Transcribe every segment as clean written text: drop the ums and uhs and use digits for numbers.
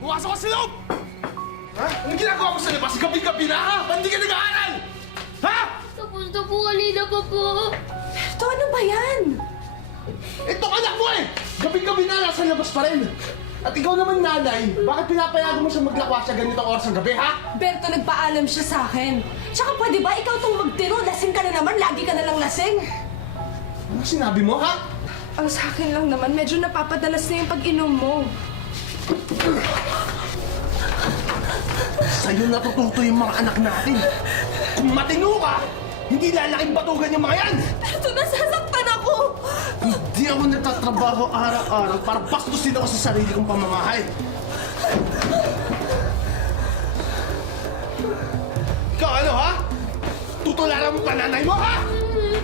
Pumasok ka sa loob! Ha? Anong ginagawa mo sa labas? Gabi-gabi na ha? Ba't di ka nag-aaral? Ha? Tapos na po, kanina pa po. Berto, ano ba yan? Ito anak mo eh! Gabi-gabi na, nasa labas pa rin. At ikaw naman nanay, bakit pinapayagan mo siya maglakwa sa ganitong oras ng gabi, ha? Berto, nagpaalam siya sa akin. Tsaka pwede ba ikaw tong magtiro? Lasing ka na naman, lagi ka na lang lasing. Ano sinabi mo, ha? Ang sa akin lang naman, medyo napapadalas na yung pag-inom mo. Sa'yo natututo yung mga anak natin. Kung matino ka, hindi lalaking batugan yung mga yan! Berto, nasasaktan ako! Hindi ako nagtatrabaho araw-araw para bastusin ako sa sarili kong pamamahay. Ikaw ano, ha? Tutularan mo pa nanay mo, ha?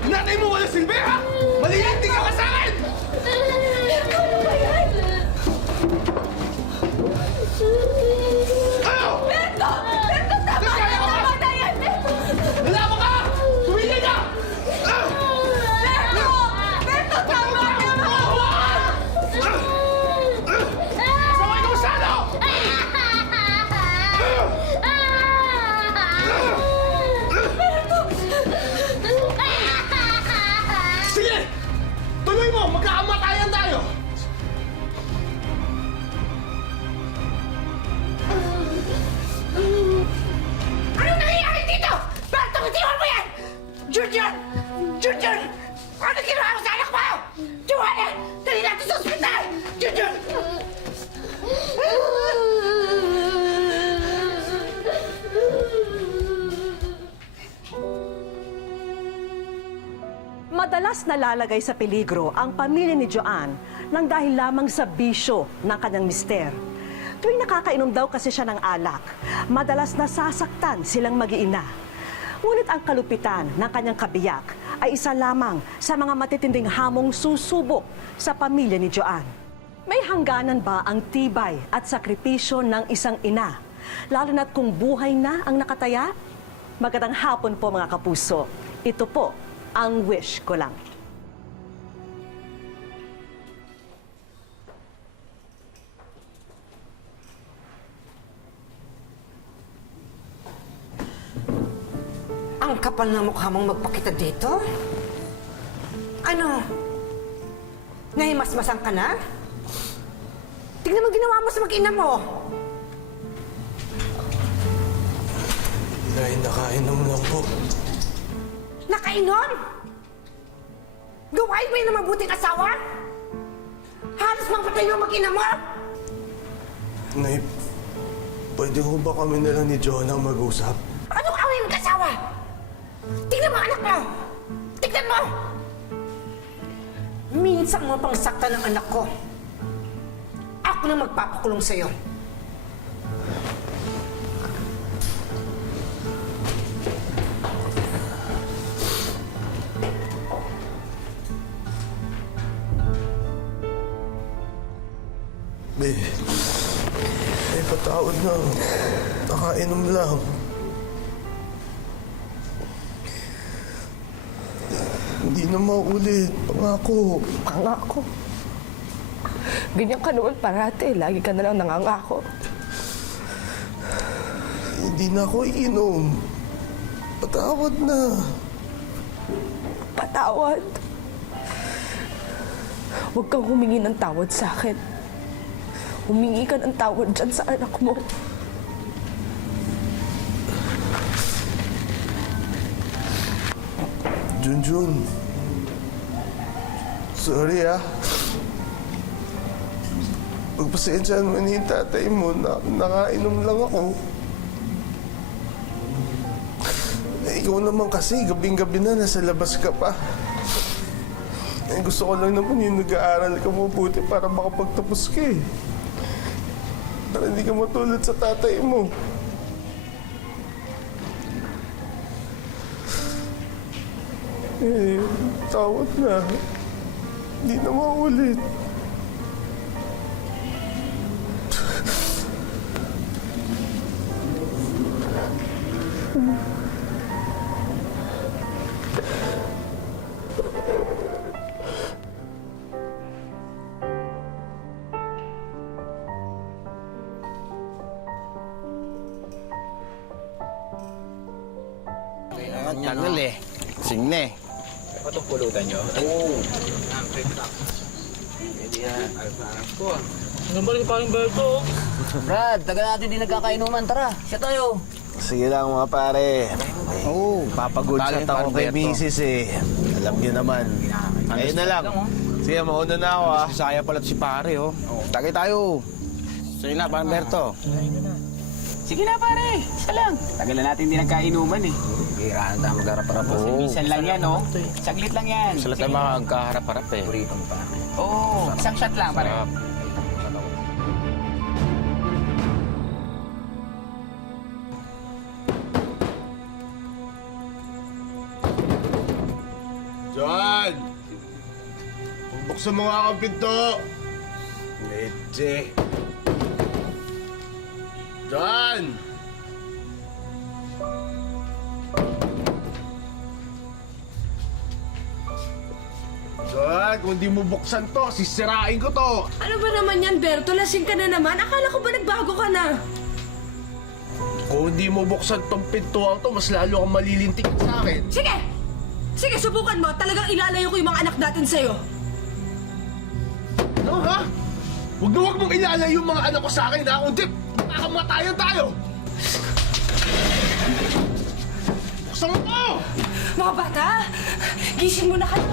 Nanay mo wala silbi, ha? Malilintig ka sa akin! Berto, ano ba yan? Ano? Berto! Berto, tama na! Tama na yan! Berto! Lalaban ka! Tumigil ka! Berto! Berto, tama na! Saway ko sa ano? Sige! Tuloy mo! Magkakamatayan tayo! Anong nangyayari dito? Berto, itiwan mo yan! Junior! Junior! Ano ginawa mo sa anak mo? Joanna! Dali natin sa ospital! Junior! Madalas nalalagay sa peligro ang pamilya ni Joanne nang dahil lamang sa bisyo ng kanyang mister. Tuwing nakakainom daw kasi siya ng alak, madalas nasasaktan silang mag-iina. Ngunit ang kalupitan ng kanyang kabiyak ay isa lamang sa mga matitinding hamong susubok sa pamilya ni Joanne. May hangganan ba ang tibay at sakripisyo ng isang ina, lalo na't kung buhay na ang nakataya? Magandang hapon po mga kapuso. Ito po ang wish ko lang. Ang kapal na mukha mong magpakita dito? Ano? Nahimasmasan ka na? Tignan mo ginawa mo sa mag-ina mo. Dahil nakainom lang po. Nakainom? Gawain ba yun ng mabuting asawa? Halos mapatay yung mag-ina mo? Nay, pwede ko ba kami na lang ni Jonah mag-usap? Anong away mag-asawa? Tignan mo anak mo! Tignan mo! Minsan mo pang sakta ng anak ko. Ako na magpapakulong sa'yo. Patawad na. Nakainom lang. Hindi na maulit. Pangako. Pangako. Ganyan ka naman parati. Lagi ka na lang nangangako. Hindi na ako iinom. Patawad na. Patawad. Huwag kang humingi ng tawad sa akin. Humingi ka ng tawad dyan sa anak mo. Junjun. Sorry ah. Pagpasensyahan mo na yung tatay mo, nakainom lang ako. Ikaw naman kasi, gabing-gabi na, nasa labas ka pa. Gusto ko lang naman yung nag-aaral ka mabuti para makapagtapos ka eh. Para hindi ka matulad sa tatay mo. Tawad na. Hindi na maulit. niya, no? Tagal eh. Signe. Itong pulutan nyo? Oo. Pwede yan. Ano ba rin parang Berto? Brad, tagal natin di nagkakainuman. Tara, siya tayo. Sige lang mga pare. Oo, papagood shot ako kay Mrs. eh. Alam niyo naman. Ayun na lang. Sige, mauna na ako ah. Si Saya pala't si pare, oh. Tagay tayo. Sige na, parang Berto. Sige na pare, isa lang. Tagal na natin di nagkainuman eh. Bira na tayo magharap-harap. Minsan lang yan, oh. Saglit lang yan. Sila tayo magkaharap-harap eh. Buritong pa. Oo, isang shot lang pare. John! Buksan mo nga ang pinto! Leche! John! John, kung di mo buksan to, sisirain ko to! Ano ba naman yan, Berto? Lasing ka na naman? Akala ko ba nagbago ka na? Kung di mo buksan tong pintuan to, mas lalo kang malilintik sa akin. Sige! Sige, subukan mo. Talagang ilalayo ko yung mga anak natin sa'yo. Ano, ha? Huwag mong ilalayo yung mga anak ko sa akin, ha? Kundi, makakamatayan tayo! Buksan mo to! Mga bata, gising mo na kayo.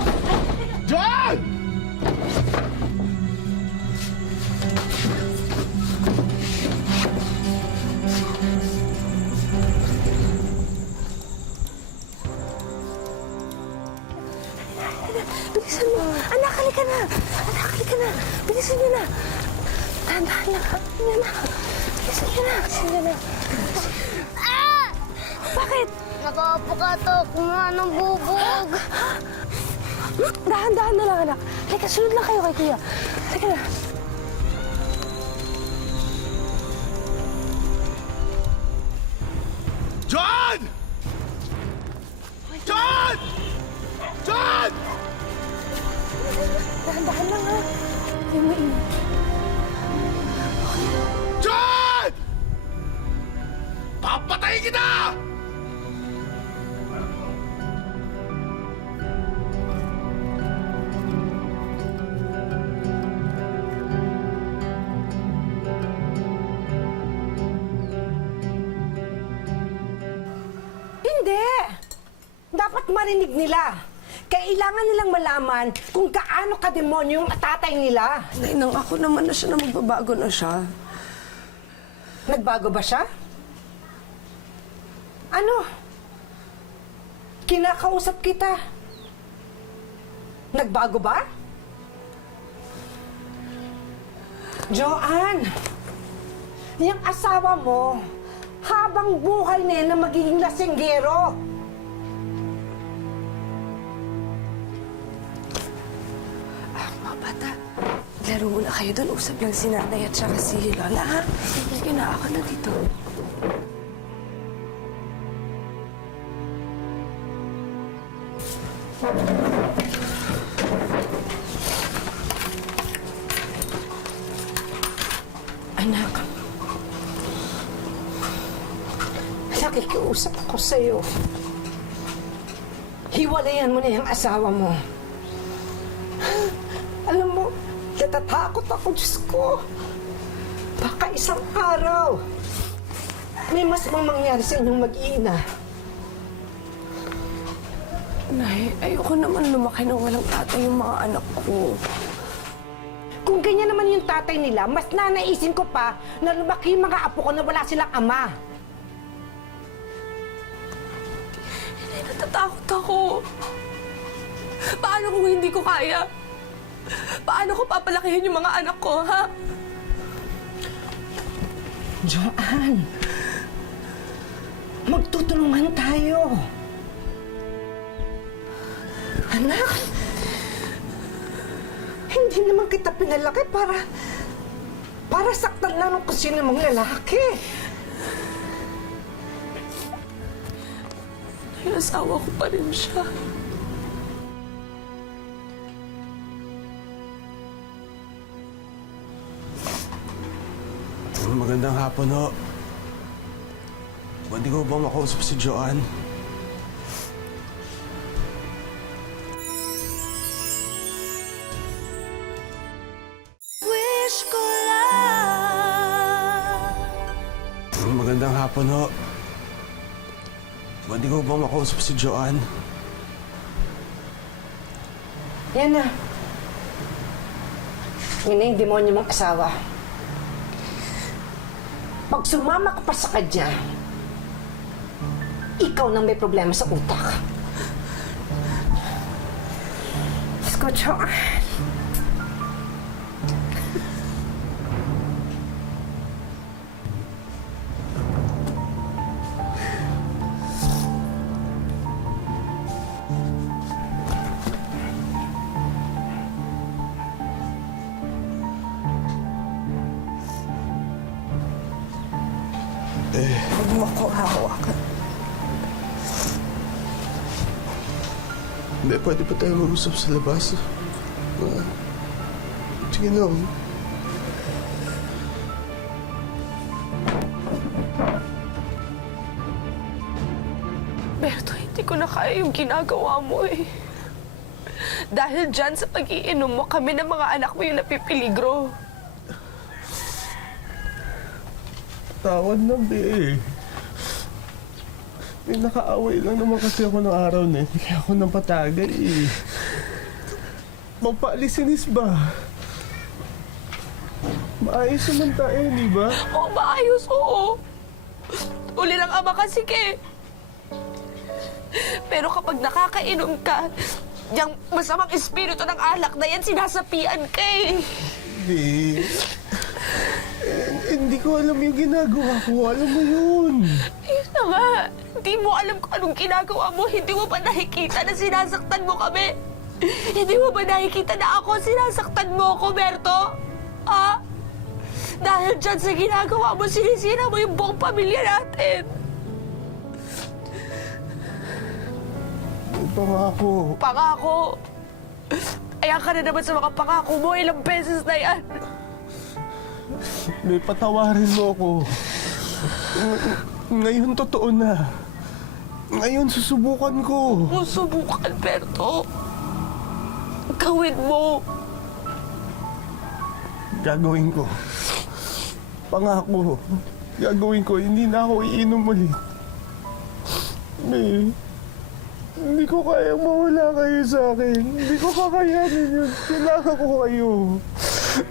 John! Bilisan mo. Anak, halika na. Anak, halika na. Bilisan niyo na. Dahan-dahan lang. Bilisan niyo na. Bilisan niyo na. Bilisan niyo na. Ah! Bakit? Nakapukatok nga ng bubog. Dahan-dahan na lang, anak. Halika, sunod lang kayo kay kuya. Halika na. John! John! John! Dahan-dahan lang, ha. Hindi mo ingat. John! Papatayin kita! Hindi! Dapat marinig nila. Kailangan nilang malaman kung gaano kademonyo yung tatay nila. Nay, nang ako naman na siya na magbabago na siya. Nagbago ba siya? Ano? Kinakausap kita. Nagbago ba? Joanne, yung asawa mo, habang buhay na yan na magiging lasinggero. Mga bata, laro muna kayo doon. Usap lang si nanay at saka si Lola, ha? Sige na, ako na dito. Anak, nakikiusap ako sa'yo. Hiwalayan mo na yung asawa mo. Alam mo, natatakot ako, Diyos ko. Baka isang araw, may mas mangyari sa inyong mag-iina. Nay, ayoko naman lumaki nang walang tatay yung mga anak ko. Kung ganyan naman yung tatay nila, mas nanaisin ko pa na lumaki yung mga apo ko na wala silang ama. Nay, natatakot ako. Paano kung hindi ko kaya? Paano ko papalakihin yung mga anak ko, ha? Joanne, magtutulungan tayo. Anak, hindi naman kita pinalaki para saktan lang ng kusina mong lalaki. Nay, asawa ko pa rin siya. Magandang hapon, ho. Pwede ko ba makausap si Joanne? Magandang hapon ho. Pwede ko ba makausap si Joanne? Yan na. Yun na yung demonyo mong asawa. Pag sumama ka pa sa kanya, ikaw nang may problema sa utak. Diyos ko, Joanne. Huwag mo ako hahawakan. Hindi, pwede pa tayo mag-usap sa labas. Sige na. Berto, hindi ko na kaya yung ginagawa mo eh. Dahil dyan sa pag-iinom mo, kami ng mga anak mo yung napipiligro. Tawad na, be. May nakaaway lang naman kasi ako ng araw na yun. Kaya ako nang patagay eh. Magpaalisinis ba? Maayos naman tayo, di ba? Oo, maayos, oo. Uli ng ama kasi ke. Pero kapag nakakainom ka, yung masamang espiritu ng alak na yan, sinasapian ka eh. Be. Hindi ko alam yung ginagawa ko. Alam mo yun. Yun na nga. Hindi mo alam kung anong ginagawa mo. Hindi mo ba nakikita na sinasaktan mo kami? Hindi mo ba nakikita na ako sinasaktan mo ako, Berto? Ha? Dahil dyan sa ginagawa mo, sinisira mo yung buong pamilya natin. Pangako. Pangako. Ayan ka na naman sa mga pangako mo. Ilang beses na yan. May patawarin mo ako. Ngayon totoo na. Ngayon susubukan ko. Subukan, Berto. Gawin mo. Gagawin ko. Pangako. Gagawin ko. Hindi na ako iinom ulit. May, hindi ko kaya mawala kayo sa akin. Hindi ko kakayanin yun. Kailangan ko kayo.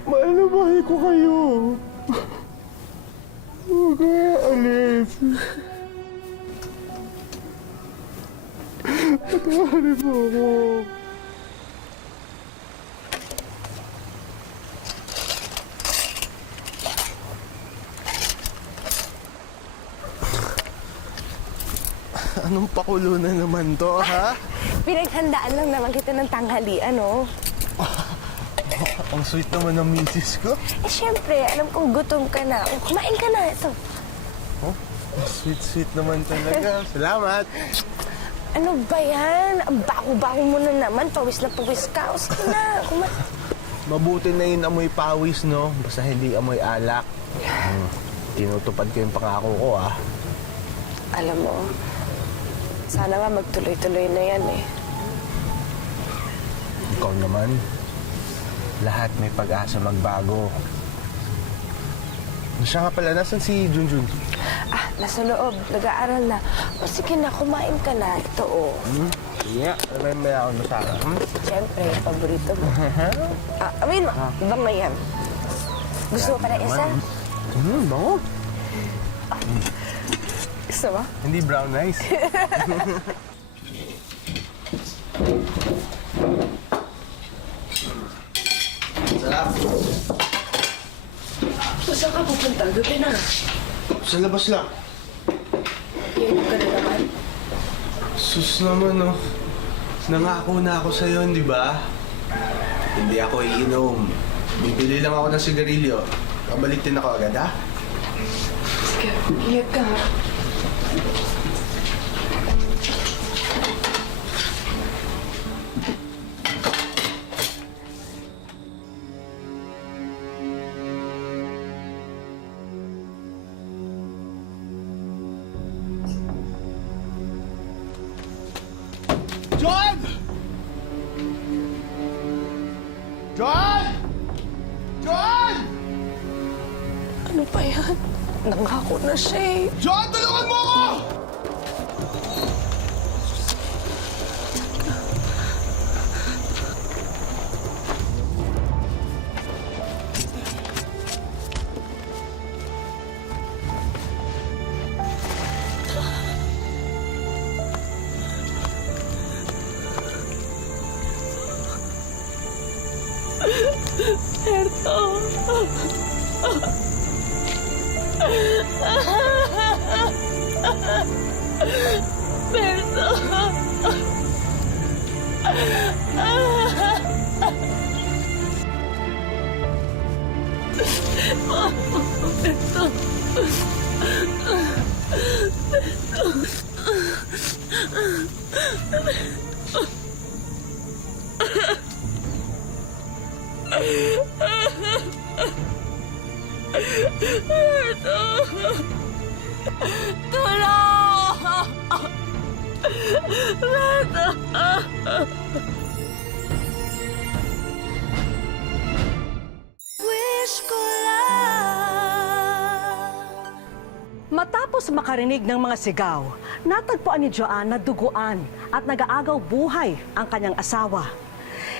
Mahal na mahal ko kayo. Huwag ka alis. Patawarin mo ako. Anong pakulo na naman to, ha? Pinaghandaan lang naman kita ng tanghalian, oh. Ang sweet naman ng misis ko. Eh, syempre, alam kong gutom ka na. Oh, kumain ka na. Ito. Oh, sweet naman talaga. Salamat. Ano ba yan? Ang bago-bago mo na naman. Pawis na pawis ka. O, sige na. Mabuti na yun amoy pawis, no? Basta hindi amoy alak. Tinutupad ko yung pangako ko, ah. Alam mo, sana nga magtuloy-tuloy na yan, eh. Ikaw naman. Lahat may pag-asa magbago. Siya nga pala, nasan si Junjun? Ah, nasa loob. Nag-aaral na. O, sige na. Kumain ka na. Ito, oh. Yeah, may ako na sa akin. Siyempre, paborito mo. Amin mo. Ibang na yan. Gusto mo pa na isa? Bango. Gusto mo? Hindi brown rice. Sarap. Saan ka pupunta? Gabi na. Sa labas lang. Iinom ka na naman. Sus naman, no. Nangako na ako sa'yo, di ba? Hindi ako iinom. Bibili lang ako ng sigarilyo. Kabalik din ako agad, ha? Sige, ingat ka, ha? John! John! John! Ano ba yan? Nangako na siya eh. Joan, tulungan mo ako! Matapos makarinig ng mga sigaw, natagpuan ni Joan na duguan at nag-aagaw buhay ang kanyang asawa.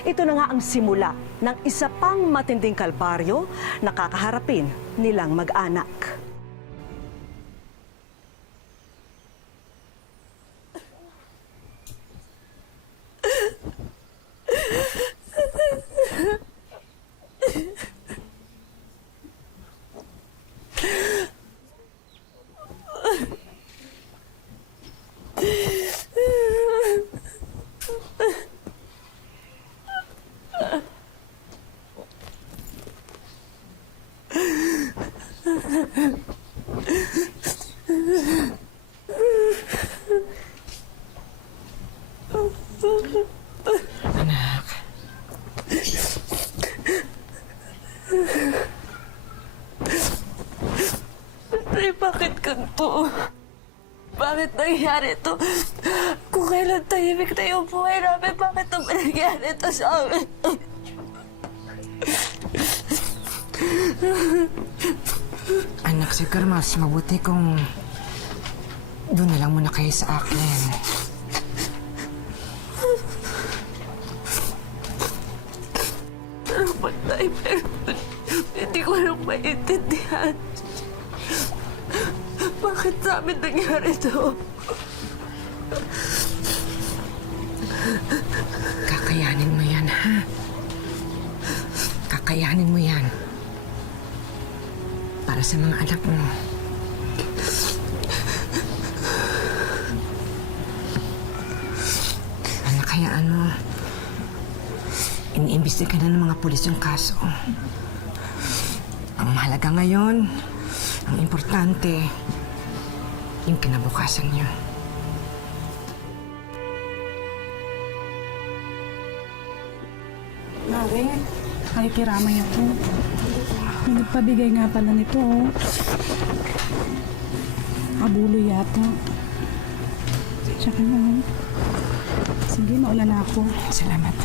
Ito na nga ang simula ng isa pang matinding kalbaryo na kakaharapin nilang mag-anak. Nay, bakit ganito? Bakit nangyari ito? Kung kailan tahimik na yung buhay namin, bakit ito nangyari ito sa amin? Anak, siguro mas mabuti kung doon na lang muna kayo sa akin. Salamat, Nay, pero hindi ko lang maintindihan. Bakit sa amin nangyari ito? Kakayanin mo yan, ha? Kakayanin mo yan. Para sa mga anak mo. Anak, hayaan mo. Iniimbestiga na ng mga pulis yung kaso. Ang mahalaga ngayon, ang importante, yung kinabukasan niyo. Mare, nakikiramay ako. May nagpabigay nga pala nito, oh. Abulo yata. Tsaka na. Sige, nauna na ako. Salamat.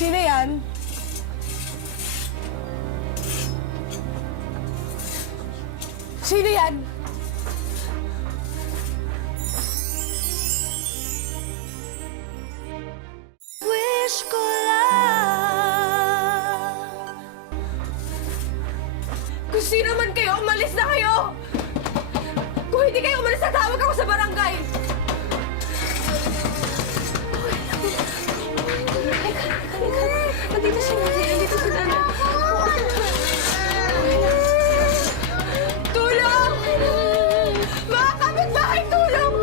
Sino yan? Sino yan? Wish ko lang. Kung sino man kayo, umalis na kayo! Kung hindi kayo umalis, tatawag ako sa barangay! Nandito si nanay, nandito si nanay. Tulong! Mga kapitbahay, tulong!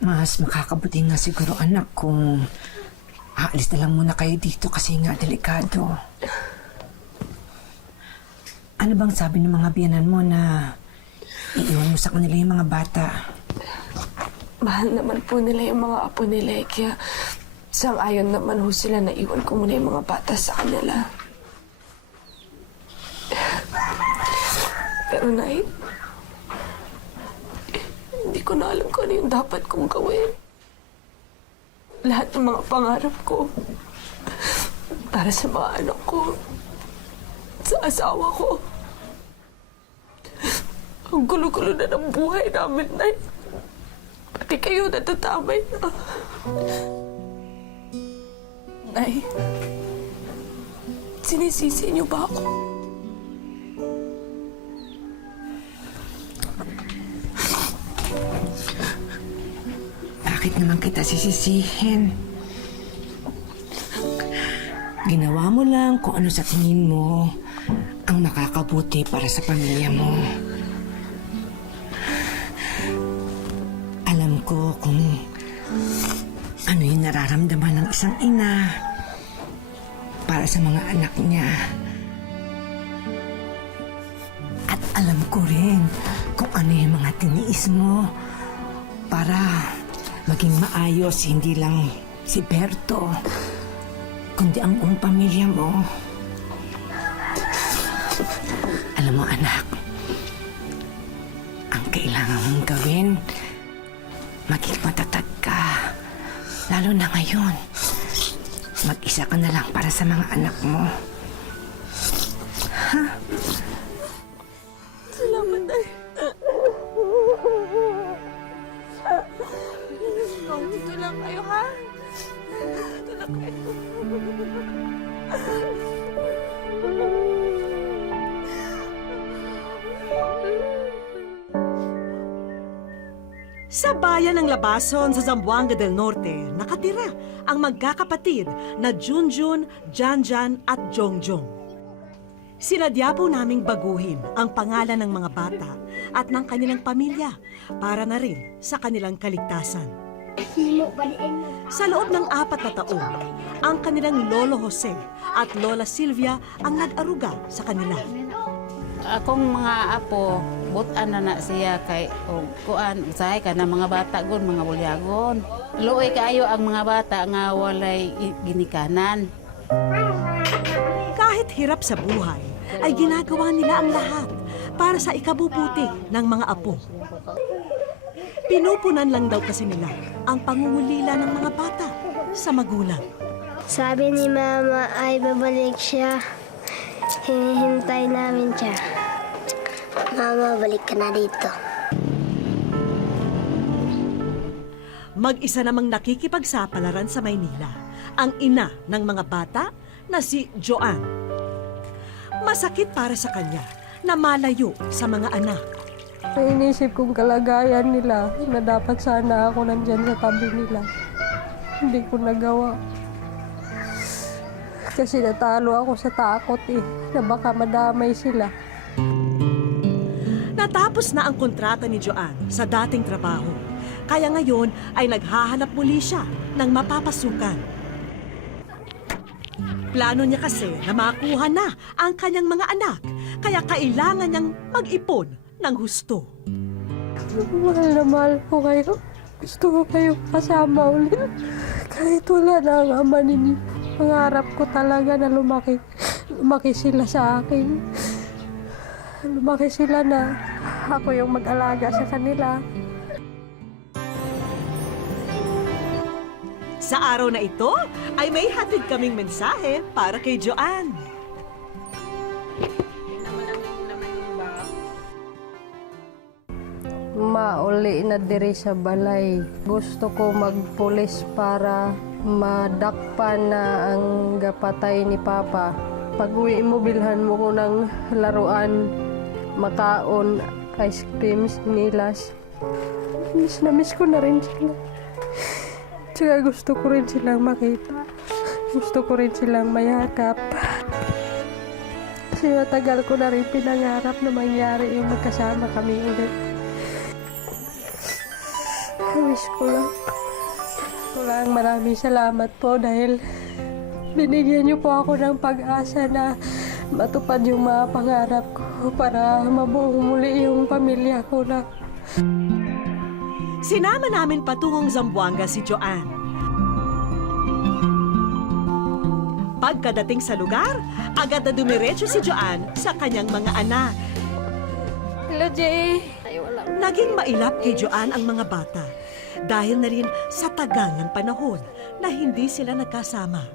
Mas makakabuti nga siguro, anak, kung aalis na lang muna kayo dito kasi nga delikado. Ano bang sabi ng mga biyanan mo na iiwan mo sa kanila yung mga bata? Mahal naman po nila yung mga apo nila eh, kaya sang-ayon naman ho sila na iwan ko muna yung mga bata sa kanila. Pero Nay, hindi ko na alam kung ano yung dapat kong gawin. Lahat ng mga pangarap ko para sa mga anak ko, sa asawa ko. Ang gulo-gulo na ng buhay namin, Nay. Pati kayo natatamay na. Nay, sinisisi niyo ba ako? Bakit naman kita sisisihin? Ginawa mo lang kung ano sa tingin mo ang makakabuti para sa pamilya mo. Alam ko kung ano yung nararamdaman ng isang ina para sa mga anak niya. At alam ko rin kung ano yung mga tiniis mo para maging maayos, hindi lang si Berto, kundi ang buong pamilya mo. Alam mo, anak, ang kailangan mong gawin, maging matatag ka. Lalo na ngayon, mag-isa ka na lang para sa mga anak mo. Ha? Salamat, Nay. Dito lang kayo, ha? Dito lang kayo. Sa bayan ng Labason sa Zamboanga del Norte, nakatira ang magkakapatid na Junjun, Janjan at Jongjong. Sinadya po naming baguhin ang pangalan ng mga bata at ng kanilang pamilya para na rin sa kanilang kaligtasan. Sa loob ng 4 na taon, ang kanilang Lolo Jose at Lola Silvia ang nag-aruga sa kanila. Akong mga apo, butan na siya kay kuan usahay ka na mga bata gon, mga bulyagon. Luoy kaayo ang mga bata nga walay ginikanan. Kahit hirap sa buhay, ay ginagawa nila ang lahat para sa ikabubuti ng mga apo. Pinupunan lang daw kasi nila ang pangungulila ng mga bata sa magulang. Sabi ni Mama ay babalik siya. Hinihintay namin siya. Mama, balik ka na dito. Mag-isa namang nakikipagsapalaran sa Maynila ang ina ng mga bata na si Joan. Masakit para sa kanya na malayo sa mga anak. Inisip kong kalagayan nila na dapat sana ako nandyan sa tabi nila. Hindi ko nagawa. Kasi natalo ako sa takot na baka madamay sila. Natapos na ang kontrata ni Joan sa dating trabaho. Kaya ngayon ay naghahanap muli siya ng mapapasukan. Plano niya kasi na makuha na ang kanyang mga anak, kaya kailangan niyang mag-ipon ng husto. Mahal na mahal ko kayo. Gusto ko kayo kasama ulit. Kahit wala na ang ama ninyo. Pangarap ko talaga na lumaki sila sa akin. Lumaki sila na ako yung mag-alaga sa kanila. Sa araw na ito, ay may hatid kaming mensahe para kay Joan. mauli na diri sa balay. Gusto ko magpulis para madakpan na ang gapatay ni Papa. Pag uwi mo, bilhan mo ko ng laruan, makaon, ice creams, nilas. Miss na miss ko na rin sila. Tsaka gusto ko rin silang makita. Gusto ko rin silang mayakap. Kasi matagal ko na rin pinangarap na mangyari yung magkasama kami ulit. Wish ko lang maraming salamat po dahil binigyan niyo po ako ng pag-asa na matupad yung mga pangarap ko para mabuo muli yung pamilya ko na. Sinama namin patungong Zamboanga si Joanne. Pagkadating sa lugar, agad na dumiretso si Joanne sa kanyang mga anak. Hello, Jay. Naging mailap kay Joanne ang mga bata dahil na rin sa tagal ng panahon na hindi sila nagkasama.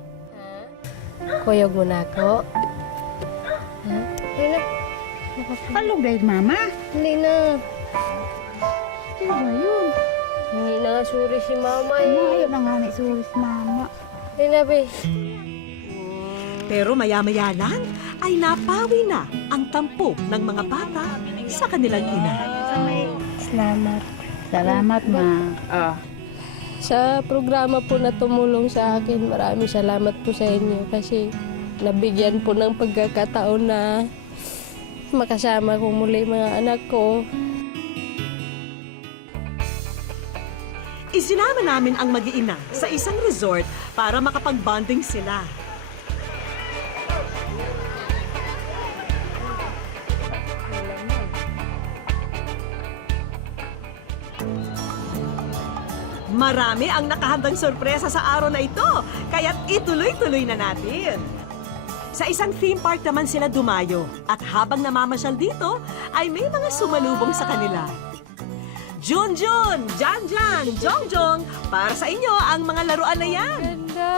Kuyog mo na ako. Palong dahil mama. Hindi na. Ano ba yun? Hindi na nga suri si Mama eh. Ayaw na nga ni Suris mama. Hindi na, be. Pero maya-maya lang ay napawi na ang tampo ng mga bata sa kanilang ina. Salamat. Salamat, ma. Sa programa po na tumulong sa akin, maraming salamat po sa inyo kasi nabigyan po ng pagkakataon na makasama ko muli mga anak ko. Isinama namin ang mag-iina sa isang resort para makapag-bonding sila. Marami ang nakahandang sorpresa sa araw na ito, kaya't ituloy-tuloy na natin. Sa isang theme park naman sila dumayo at habang namamasyal dito ay may mga sumalubong sa kanila. Junjun, Janjan, Jongjong, para sa inyo ang mga laruan na yan. Ganda!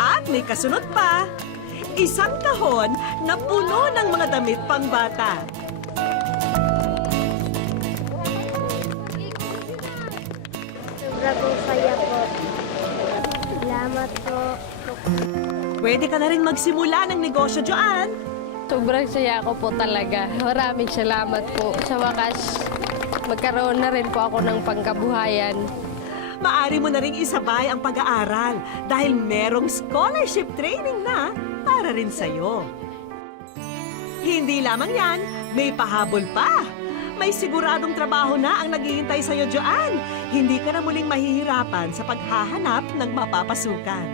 At may kasunod pa, isang kahon na puno ng mga damit pangbata. Sobrang saya po. Salamat po. Pwede ka na rin magsimula ng negosyo, Joanne. Sobrang saya ko po talaga. Maraming salamat po. Sa wakas, magkaroon na rin po ako ng pangkabuhayan. Maari mo na ring isabay ang pag-aaral dahil merong scholarship training na para rin sa'yo. Hindi lamang yan, may pahabol pa. May siguradong trabaho na ang naghihintay sa'yo, Joanne. Hindi ka na muling mahihirapan sa paghahanap ng mapapasukan.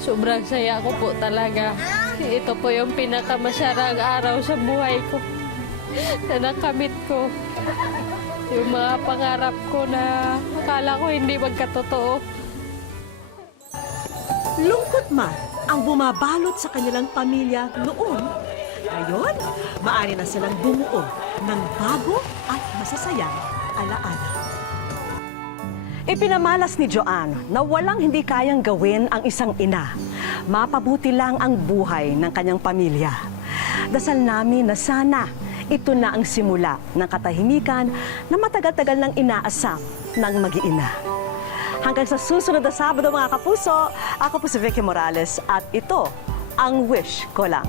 Sobrang saya ko po talaga. Ito po yung pinakamasarang araw sa buhay ko na nakamit ko. Yung mga pangarap ko na akala ko hindi magkatotoo. Lungkot man ang bumabalot sa kanilang pamilya noon. Ngayon, maaari na silang bumuo ng bago at masasayang alaala. Ipinamalas ni Joanne na walang hindi kayang gawin ang isang ina. Mapabuti lang ang buhay ng kanyang pamilya. Dasal namin na sana ito na ang simula ng katahimikan na matagal-tagal nang inaasam ng mag-iina. Hanggang sa susunod na Sabado mga kapuso, ako po si Vicky Morales at ito ang Wish Ko Lang.